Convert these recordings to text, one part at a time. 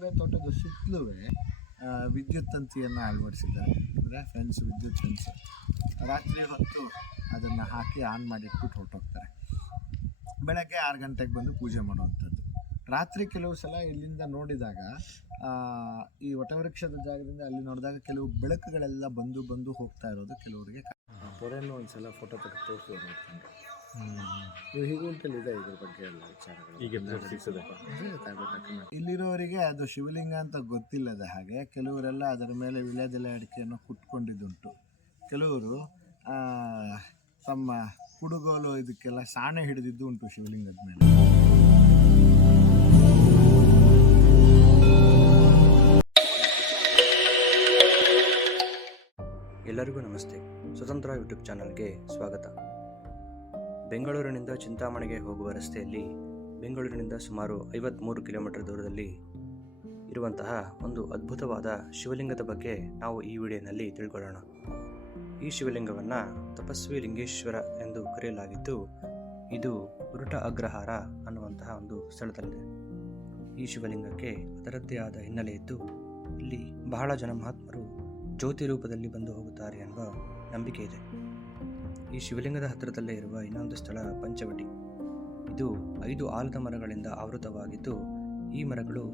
ದಾಳಿಂಬೆ ತೋಟದ ಸುತ್ತಲೂ ವಿದ್ಯುತ್ ತಂತಿಯನ್ನು ಅಳವಡಿಸಿದ್ದಾರೆ. ಅಂದರೆ ಫೆನ್ಸ್, ವಿದ್ಯುತ್ ಫೆನ್ಸ್. ರಾತ್ರಿ ಹೊತ್ತು ಅದನ್ನು ಹಾಕಿ ಆನ್ ಮಾಡಿಟ್ಬಿಟ್ಟು ಹೊರಟೋಗ್ತಾರೆ. ಬೆಳಗ್ಗೆ 6 ಗಂಟೆಗೆ ಬಂದು ಪೂಜೆ ಮಾಡುವಂಥದ್ದು. ರಾತ್ರಿ ಕೆಲವು ಸಲ ಇಲ್ಲಿಂದ ನೋಡಿದಾಗ ಈ ವಟವೃಕ್ಷದ ಜಾಗದಿಂದ ಅಲ್ಲಿ ನೋಡಿದಾಗ ಕೆಲವು ಬೆಳಕುಗಳೆಲ್ಲ ಬಂದು ಹೋಗ್ತಾ ಇರೋದು ಕೆಲವರಿಗೆ ಹೊರೆಯನ್ನು ಒಂದು ಸಲ ಫೋಟೋ ತೆಗೆದು ತೋರಿಸಿ ನೋಡ್ಕೊಂಡು ನೀವು ಹೀಗುಂಟಲ್ಲಿ ಇದೆ ಇದ್ರ ಬಗ್ಗೆ ಎಲ್ಲ ವಿಚಾರಗಳು ಇಲ್ಲಿರೋರಿಗೆ ಅದು ಶಿವಲಿಂಗ ಅಂತ ಗೊತ್ತಿಲ್ಲದ ಹಾಗೆ ಕೆಲವರೆಲ್ಲ ಅದರ ಮೇಲೆ ವಿಳ್ಯದೆಲೆ ಅಡಿಕೆಯನ್ನು ಕುಟ್ಕೊಂಡಿದ್ದುಂಟು. ಕೆಲವರು ತಮ್ಮ ಕುಡುಗೋಲು ಇದಕ್ಕೆಲ್ಲ ಸಾಣೆ ಹಿಡಿದಿದ್ದು ಉಂಟು ಶಿವಲಿಂಗದ ಮೇಲೆ. ಎಲ್ಲರಿಗೂ ನಮಸ್ತೆ. ಸ್ವತಂತ್ರ ಯೂಟ್ಯೂಬ್ ಚಾನಲ್ಗೆ ಸ್ವಾಗತ. ಬೆಂಗಳೂರಿನಿಂದ ಚಿಂತಾಮಣಿಗೆ ಹೋಗುವ ರಸ್ತೆಯಲ್ಲಿ ಬೆಂಗಳೂರಿನಿಂದ ಸುಮಾರು 53 ಕಿಲೋಮೀಟರ್ ದೂರದಲ್ಲಿ ಇರುವಂತಹ ಒಂದು ಅದ್ಭುತವಾದ ಶಿವಲಿಂಗದ ಬಗ್ಗೆ ನಾವು ಈ ವಿಡಿಯೋನಲ್ಲಿ ತಿಳ್ಕೊಳ್ಳೋಣ. ಈ ಶಿವಲಿಂಗವನ್ನು ತಪಸ್ವಿ ಲಿಂಗೇಶ್ವರ ಎಂದು ಕರೆಯಲಾಗಿದ್ದು, ಇದು ಉರುಟ ಅಗ್ರಹಾರ ಅನ್ನುವಂತಹ ಒಂದು ಸ್ಥಳದಲ್ಲಿದೆ. ಈ ಶಿವಲಿಂಗಕ್ಕೆ ಅದರದ್ದೇ ಆದ ಹಿನ್ನೆಲೆ ಇದ್ದು, ಇಲ್ಲಿ ಬಹಳ ಜನ ಮಹಾತ್ಮರು ಜ್ಯೋತಿ ರೂಪದಲ್ಲಿ ಬಂದು ಹೋಗುತ್ತಾರೆ ಎಂಬ ನಂಬಿಕೆ ಇದೆ. ಈ ಶಿವಲಿಂಗದ ಹತ್ತಿರದಲ್ಲೇ ಇರುವ ಇನ್ನೊಂದು ಸ್ಥಳ ಪಂಚವಟಿ. ಇದು 5 ಆಲದ ಮರಗಳಿಂದ ಆವೃತವಾಗಿದ್ದು, ಈ ಮರಗಳು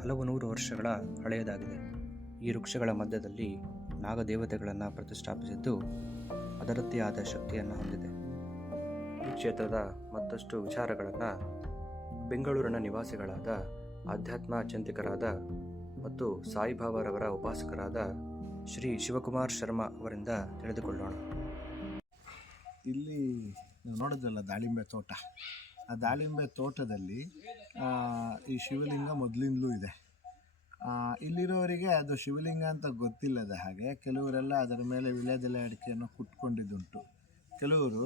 ಹಲವು ನೂರು ವರ್ಷಗಳ ಹಳೆಯದಾಗಿದೆ. ಈ ವೃಕ್ಷಗಳ ಮಧ್ಯದಲ್ಲಿ ನಾಗದೇವತೆಗಳನ್ನು ಪ್ರತಿಷ್ಠಾಪಿಸಿದ್ದು ಅದರದ್ದೇ ಆದ ಶಕ್ತಿಯನ್ನು ಹೊಂದಿದೆ. ಈ ಕ್ಷೇತ್ರದ ಮತ್ತಷ್ಟು ವಿಚಾರಗಳನ್ನು ಬೆಂಗಳೂರಿನ ನಿವಾಸಿಗಳಾದ ಆಧ್ಯಾತ್ಮ ಚಿಂತಕರಾದ ಮತ್ತು ಸಾಯಿಬಾಬಾರವರ ಉಪಾಸಕರಾದ ಶ್ರೀ ಶಿವಕುಮಾರ್ ಶರ್ಮಾ ಅವರಿಂದ ತಿಳಿದುಕೊಳ್ಳೋಣ. ಇಲ್ಲಿ ನೀವು ನೋಡೋದಲ್ಲ ದಾಳಿಂಬೆ ತೋಟ. ಆ ದಾಳಿಂಬೆ ತೋಟದಲ್ಲಿ ಈ ಶಿವಲಿಂಗ ಮೊದಲಿಂದಲೂ ಇದೆ. ಇಲ್ಲಿರೋರಿಗೆ ಅದು ಶಿವಲಿಂಗ ಅಂತ ಗೊತ್ತಿಲ್ಲದ ಹಾಗೆ ಕೆಲವರೆಲ್ಲ ಅದರ ಮೇಲೆ ವಿಳ್ಯದೆಲೆ ಅಡಿಕೆಯನ್ನು ಕುಟ್ಕೊಂಡಿದ್ದುಂಟು. ಕೆಲವರು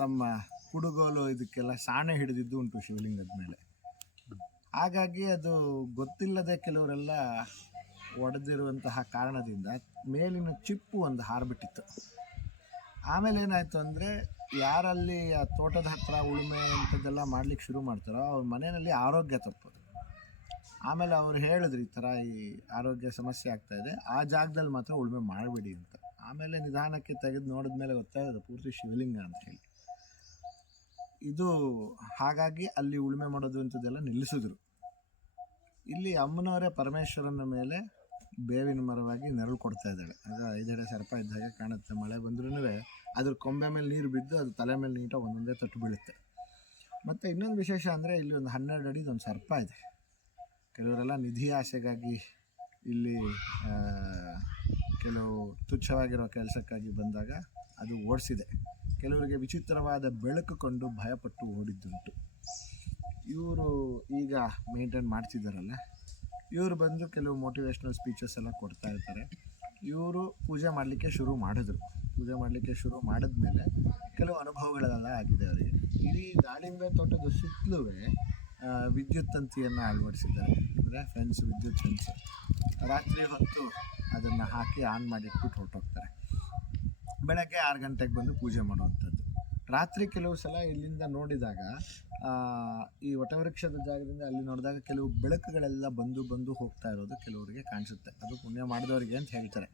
ತಮ್ಮ ಕುಡುಗೋಲು ಇದಕ್ಕೆಲ್ಲ ಸಾಣೆ ಹಿಡಿದಿದ್ದು ಉಂಟು ಶಿವಲಿಂಗದ ಮೇಲೆ. ಹಾಗಾಗಿ ಅದು ಗೊತ್ತಿಲ್ಲದೆ ಕೆಲವರೆಲ್ಲ ಒಡೆದಿರುವಂತಹ ಕಾರಣದಿಂದ ಮೇಲಿನ ಚಿಪ್ಪು ಒಂದು ಹಾರಿಬಿಟ್ಟಿತ್ತು. ಆಮೇಲೆ ಏನಾಯಿತು ಅಂದರೆ, ಯಾರಲ್ಲಿ ಆ ತೋಟದ ಹತ್ತಿರ ಉಳುಮೆ ಅಂಥದ್ದೆಲ್ಲ ಮಾಡ್ಲಿಕ್ಕೆ ಶುರು ಮಾಡ್ತಾರೋ ಅವ್ರ ಮನೆಯಲ್ಲಿ ಆರೋಗ್ಯ ತಪ್ಪೋದು. ಆಮೇಲೆ ಅವ್ರು ಹೇಳಿದ್ರು, ಈ ಥರ ಈ ಆರೋಗ್ಯ ಸಮಸ್ಯೆ ಆಗ್ತಾಯಿದೆ, ಆ ಜಾಗದಲ್ಲಿ ಮಾತ್ರ ಉಳುಮೆ ಮಾಡಬೇಡಿ ಅಂತ. ಆಮೇಲೆ ನಿಧಾನಕ್ಕೆ ತೆಗೆದು ನೋಡಿದ್ಮೇಲೆ ಗೊತ್ತಾಗೋದು ಪೂರ್ತಿ ಶಿವಲಿಂಗ ಅಂತ ಹೇಳಿ. ಇದು ಹಾಗಾಗಿ ಅಲ್ಲಿ ಉಳುಮೆ ಮಾಡೋದು ಅಂಥದ್ದೆಲ್ಲ ನಿಲ್ಲಿಸಿದ್ರು. ಇಲ್ಲಿ ಅಮ್ಮನವರೇ ಪರಮೇಶ್ವರನ ಮೇಲೆ ಬೇವಿನ ಮರವಾಗಿ ನೆರಳು ಕೊಡ್ತಾ ಇದ್ದಾಳೆ. ಆಗ 5 ಅಡಿ ಸರ್ಪ ಇದ್ದ ಹಾಗೆ ಕಾಣುತ್ತೆ. ಮಳೆ ಬಂದ್ರೂ ಅದ್ರ ಕೊಂಬೆ ಮೇಲೆ ನೀರು ಬಿದ್ದು ಅದು ತಲೆ ಮೇಲೆ ನೀಟಾಗಿ ಒಂದೊಂದೇ ತಟ್ಟು ಬೀಳುತ್ತೆ. ಮತ್ತು ಇನ್ನೊಂದು ವಿಶೇಷ ಅಂದರೆ, ಇಲ್ಲಿ ಒಂದು 12 ಅಡಿದು ಒಂದು ಸರ್ಪ ಇದೆ. ಕೆಲವರೆಲ್ಲ ನಿಧಿ ಆಸೆಗಾಗಿ ಇಲ್ಲಿ ಕೆಲವು ತುಚ್ಛವಾಗಿರೋ ಕೆಲಸಕ್ಕಾಗಿ ಬಂದಾಗ ಅದು ಓಡಿಸಿದೆ. ಕೆಲವರಿಗೆ ವಿಚಿತ್ರವಾದ ಬೆಳಕು ಕಂಡು ಭಯಪಟ್ಟು ಓಡಿದ್ದುಂಟು. ಇವರು ಈಗ ಮೇಂಟೈನ್ ಮಾಡ್ತಿದ್ದಾರಲ್ಲ, ಇವರು ಬಂದು ಕೆಲವು ಮೋಟಿವೇಶ್ನಲ್ ಸ್ಪೀಚಸ್ ಎಲ್ಲ ಕೊಡ್ತಾ ಇರ್ತಾರೆ. ಇವರು ಪೂಜೆ ಮಾಡಲಿಕ್ಕೆ ಶುರು ಮಾಡಿದ್ರು. ಪೂಜೆ ಮಾಡಲಿಕ್ಕೆ ಶುರು ಮಾಡಿದ್ಮೇಲೆ ಕೆಲವು ಅನುಭವಗಳೆಲ್ಲ ಆಗಿದೆ ಅವರಿಗೆ. ಇಡೀ ದಾಳಿಂಬೆ ತೋಟದ ಸುತ್ತಲೂ ವಿದ್ಯುತ್ ತಂತಿಯನ್ನು ಅಳವಡಿಸಿದ್ದಾರೆ. ಅಂದರೆ ಫೆನ್ಸ್, ವಿದ್ಯುತ್ ಫೆನ್ಸ್. ರಾತ್ರಿ ಹೊತ್ತು ಅದನ್ನು ಹಾಕಿ ಆನ್ ಮಾಡಿಟ್ಬಿಟ್ಟು ಹೊರಟೋಗ್ತಾರೆ. ಬೆಳಗ್ಗೆ 6 ಗಂಟೆಗೆ ಬಂದು ಪೂಜೆ ಮಾಡುವಂಥದ್ದು. ರಾತ್ರಿ ಕೆಲವು ಸಲ ಇಲ್ಲಿಂದ ನೋಡಿದಾಗ ಈ ವಟವೃಕ್ಷದ ಜಾಗದಿಂದ ಅಲ್ಲಿ ನೋಡಿದಾಗ ಕೆಲವು ಬೆಳಕುಗಳೆಲ್ಲ ಬಂದು ಹೋಗ್ತಾ ಇರೋದು ಕೆಲವರಿಗೆ ಕಾಣಿಸುತ್ತೆ. ಅದು ಪುಣ್ಯ ಮಾಡಿದವರಿಗೆ ಅಂತ ಹೇಳ್ತಾರೆ.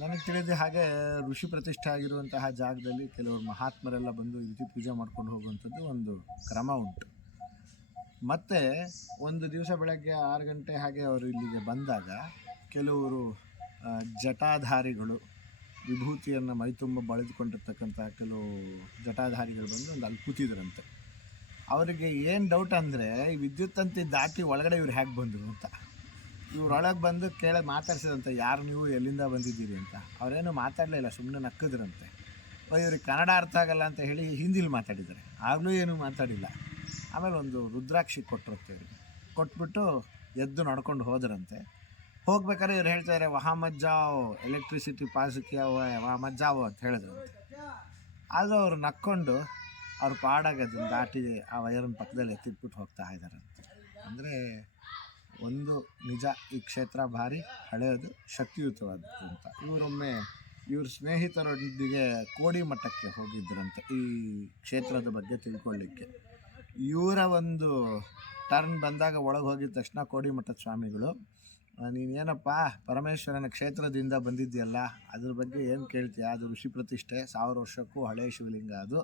ನನಗೆ ತಿಳಿದ ಹಾಗೆ ಋಷಿ ಪ್ರತಿಷ್ಠೆ ಆಗಿರುವಂತಹ ಜಾಗದಲ್ಲಿ ಕೆಲವರು ಮಹಾತ್ಮರೆಲ್ಲ ಬಂದು ಈ ರೀತಿ ಪೂಜೆ ಮಾಡ್ಕೊಂಡು ಹೋಗುವಂಥದ್ದು ಒಂದು ಕ್ರಮ ಉಂಟು. ಮತ್ತು ಒಂದು ದಿವಸ ಬೆಳಗ್ಗೆ 6 ಗಂಟೆ ಹಾಗೆ ಅವರು ಇಲ್ಲಿಗೆ ಬಂದಾಗ ಕೆಲವರು ಜಟಾಧಾರಿಗಳು, ವಿಭೂತಿಯನ್ನು ಮೈತುಂಬ ಬಳಿದುಕೊಂಡಿರ್ತಕ್ಕಂಥ ಕೆಲವು ಜಟಾಧಾರಿಗಳು ಬಂದು ಒಂದು ಅಲ್ಲಿ ಕೂತಿದ್ರಂತೆ. ಅವರಿಗೆ ಏನು ಡೌಟ್ ಅಂದರೆ, ಈ ವಿದ್ಯುತ್ ತಂತಿ ದಾಟಿ ಒಳಗಡೆ ಇವ್ರು ಹೇಗೆ ಬಂದರು ಅಂತ. ಇವ್ರೊಳಗೆ ಬಂದು ಮಾತಾಡ್ಸಿದಂತೆ, ಯಾರು ನೀವು, ಎಲ್ಲಿಂದ ಬಂದಿದ್ದೀರಿ ಅಂತ. ಅವರೇನು ಮಾತಾಡಲಿಲ್ಲ, ಸುಮ್ಮನೆ ನಕ್ಕಿದ್ರಂತೆ. ಇವ್ರಿಗೆ ಕನ್ನಡ ಅರ್ಥ ಆಗಲ್ಲ ಅಂತ ಹೇಳಿ ಹಿಂದಿಲಿ ಮಾತಾಡಿದ್ದಾರೆ. ಆಗಲೂ ಏನೂ ಮಾತಾಡಿಲ್ಲ. ಆಮೇಲೆ ಒಂದು ರುದ್ರಾಕ್ಷಿ ಕೊಟ್ಟರಂತೆ ಇವ್ರಿಗೆ. ಕೊಟ್ಬಿಟ್ಟು ಎದ್ದು ನಡ್ಕೊಂಡು ಹೋದ್ರಂತೆ. ಹೋಗ್ಬೇಕಾದ್ರೆ ಇವ್ರು ಹೇಳ್ತಾರೆ, ವಹಾ ಮತ್ ಜಾವ್, ಎಲೆಕ್ಟ್ರಿಸಿಟಿ ಪಾಸ್ ಕಿಯಾ ಹುವಾ ಹೈ, ವಹಾ ಮತ್ ಜಾವ್ ಅಂತ ಹೇಳಿದ್ರಂತೆ. ಆದರೂ ಅವ್ರು ನಕ್ಕೊಂಡು ಅವ್ರ ಪಾಡಾಗಿ ಅದನ್ನು ದಾಟಿ ಆ ವೈರನ್ ಪಕ್ಕದಲ್ಲಿ ಎತ್ತಿಟ್ಬಿಟ್ಟು ಹೋಗ್ತಾ ಇದ್ದಾರಂತೆ. ಅಂದರೆ ಒಂದು ನಿಜ, ಈ ಕ್ಷೇತ್ರ ಭಾರಿ ಹಳೆಯದು, ಶಕ್ತಿಯುತವಾದದ್ದು ಅಂತ. ಇವರೊಮ್ಮೆ ಇವ್ರ ಸ್ನೇಹಿತರೊಂದಿಗೆ ಕೋಡಿ ಮಠಕ್ಕೆ ಹೋಗಿದ್ದರಂತೆ ಈ ಕ್ಷೇತ್ರದ ಬಗ್ಗೆ ತಿಳ್ಕೊಳ್ಳಿಕ್ಕೆ. ಇವರ ಒಂದು ಟರ್ನ್ ಬಂದಾಗ ಒಳಗೆ ಹೋಗಿದ ತಕ್ಷಣ ಕೋಡಿಮಠದ ಸ್ವಾಮಿಗಳು, ನೀನೇನಪ್ಪ ಪರಮೇಶ್ವರನ ಕ್ಷೇತ್ರದಿಂದ ಬಂದಿದ್ಯಲ್ಲ, ಅದ್ರ ಬಗ್ಗೆ ಏನು ಕೇಳ್ತೀಯ? ಅದು ಋಷಿ ಪ್ರತಿಷ್ಠೆ, 1000 ವರ್ಷಕ್ಕೂ ಹಳೆಯ ಶಿವಲಿಂಗ. ಅದು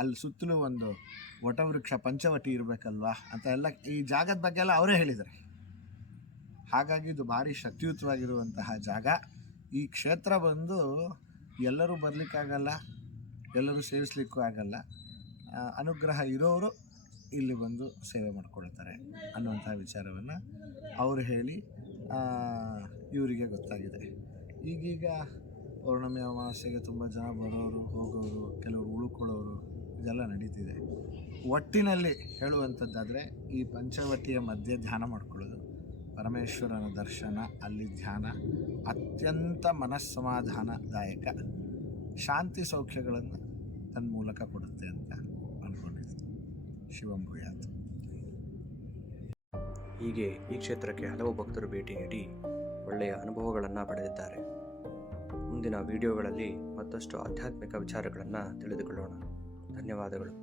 ಅಲ್ಲಿ ಸುತ್ತಲೂ ಒಂದು ವಟವೃಕ್ಷ ಪಂಚವಟಿ ಇರಬೇಕಲ್ವಾ ಅಂತ ಎಲ್ಲ ಈ ಜಾಗದ ಬಗ್ಗೆ ಎಲ್ಲ ಅವರೇ ಹೇಳಿದ್ದಾರೆ. ಹಾಗಾಗಿ ಇದು ಭಾರಿ ಶಕ್ತಿಯುತವಾಗಿರುವಂತಹ ಜಾಗ. ಈ ಕ್ಷೇತ್ರ ಬಂದು ಎಲ್ಲರೂ ಬರಲಿಕ್ಕಾಗಲ್ಲ, ಎಲ್ಲರೂ ಸೇರಿಸ್ಲಿಕ್ಕೂ ಆಗಲ್ಲ. ಅನುಗ್ರಹ ಇರೋರು ಇಲ್ಲಿ ಬಂದು ಸೇವೆ ಮಾಡ್ಕೊಳ್ತಾರೆ ಅನ್ನುವಂಥ ವಿಚಾರವನ್ನು ಅವರು ಹೇಳಿ ಇವರಿಗೆ ಗೊತ್ತಾಗಿದೆ. ಈಗೀಗ ಪೌರ್ಣಮಿ ಅಮಾವಾಸ್ಯೆಗೆ ತುಂಬ ಜನ ಬರೋರು, ಹೋಗೋರು, ಕೆಲವರು ಉಳ್ಕೊಳ್ಳೋರು, ಇದೆಲ್ಲ ನಡೀತಿದೆ. ಒಟ್ಟಿನಲ್ಲಿ ಹೇಳುವಂಥದ್ದಾದರೆ ಈ ಪಂಚವಟಿಯ ಮಧ್ಯೆ ಧ್ಯಾನ ಮಾಡ್ಕೊಳ್ಳೋದು, ಪರಮೇಶ್ವರನ ದರ್ಶನ, ಅಲ್ಲಿ ಧ್ಯಾನ ಅತ್ಯಂತ ಮನಸ್ಸಮಾಧಾನದಾಯಕ, ಶಾಂತಿ ಸೌಖ್ಯಗಳನ್ನು ತನ್ನ ಮೂಲಕ ಕೊಡುತ್ತೆ ಅಂತ ಅಂದ್ಕೊಂಡಿದ್ದೀನಿ. ಶಿವಂಭೂಯಾತ್. ಹೀಗೆ ಈ ಕ್ಷೇತ್ರಕ್ಕೆ ಹಲವು ಭಕ್ತರು ಭೇಟಿ ನೀಡಿ ಒಳ್ಳೆಯ ಅನುಭವಗಳನ್ನು ಪಡೆದಿದ್ದಾರೆ. ಮುಂದಿನ ವಿಡಿಯೋಗಳಲ್ಲಿ ಮತ್ತಷ್ಟು ಆಧ್ಯಾತ್ಮಿಕ ವಿಚಾರಗಳನ್ನು ತಿಳಿದುಕೊಳ್ಳೋಣ. ಧನ್ಯವಾದಗಳು.